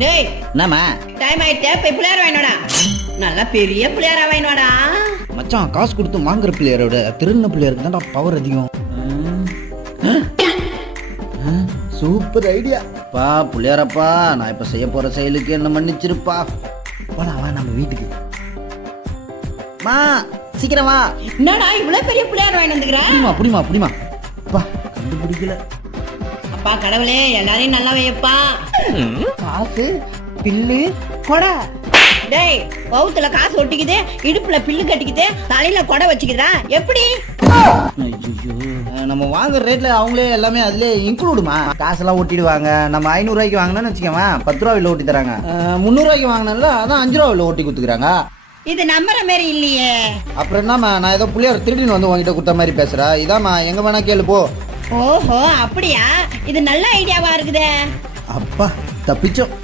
டேய் என்னம்மா டைம் ஆயிட்டே போய் பிள்ளையார வாங்கினோடா. நல்லா பெரிய பிள்ளையாரா வாங்கினோடா. மச்சான் காசு கொடுத்து வாங்குற பிள்ளையாரோட திருந பிள்ளையாருக்கு தான்டா பவர் அதிகம். சூப்பர் ஐடியா பா பிள்ளையாரப்பா. நான் இப்ப செய்ய போற செயலுக்கு என்ன மன்னிச்சிருப்பா. போலாம் வா நம்ம வீட்டுக்கு. மா சீக்கிரம் வா. என்னடா இவ்வளவு பெரிய பிள்ளையார் வாங்கிட்டு வந்துக்கிறேன். அப்படிமா அப்பா கண்டுபிடிக்கல. அப்பா கடவுளே எல்லாரையும் நல்லா வையப்பா. காசு பில்லு கொடை. டேய் பவுத்துல காசு ஒட்டிக்குது, இடுப்புல பில்லு கட்டிக்குது, தலையில கொடை வச்சுக்குதா எப்படி? நம்ம வாங்குற ரேட்ல அவங்களே எல்லாமே அதுல இன்க்ளூடுமா. காசெல்லாம் ஒட்டிடுவாங்க. நம்ம 500 ரூபாய்க்கு வாங்கினோன்னு வச்சுக்கோங்க 10 ரூபா ஓட்டி தராங்க. 300 ரூபாய்க்கு வாங்கினால அதான் 5 ரூபா ஓட்டி கொடுத்துக்கிறாங்க. இது நம்புற மாதிரி இல்லையே. அப்புறம் என்னம்மா நான் ஏதோ புள்ளியார் திருடின்னு வந்து உங்ககிட்ட கொடுத்த மாதிரி பேசுறா. இதாம்மா எங்க வேணா கேளு போ. ஓஹோ அப்படியா, இது நல்ல ஐடியாவா இருக்குதே. அப்பா தப்பிச்சோம்.